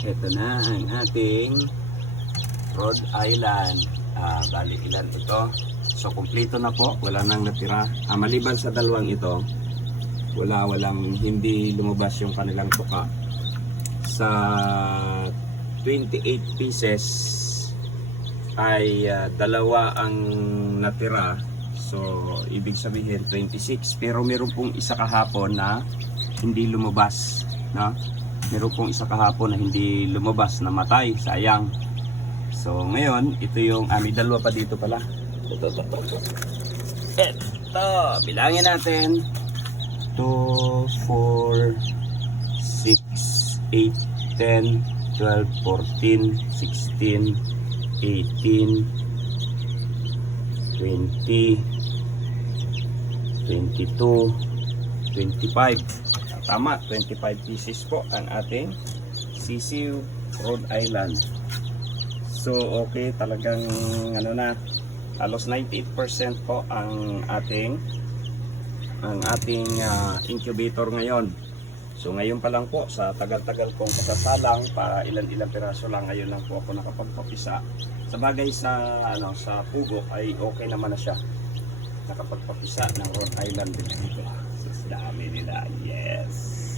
Ito na ang ating Rhode Island. Bali ilan ito? So kumpleto na po, wala nang natira. Maliban sa dalawang ito, walang hindi lumabas yung kanilang tuka. Sa 28 pieces ay dalawa ang natira. So ibig sabihin 26, pero meron pong isa kahapon na hindi lumabas, no? Meron pong isa kahapon na hindi lumabas, namatay, sayang. So ngayon, ito yung may dalawa pa dito pala. Ito. Bilangin natin. 2, 4, 6, 8, 10, 12, 14, 16, 18, 20, 22, 25. Tama, 25 pieces po ang ating sisiw Rhode Island. So okay, talagang halos 98% po ang ating incubator ngayon. So ngayon pa lang po, sa tagal-tagal kong pagsasalang, para ilan-ilang piraso lang, ngayon lang po ako nakapagpapisa. Sa bagay sa pugo ay okay naman na siya. Nakapagpapisa ng Rhode Island dito. So, dami nila. Yes.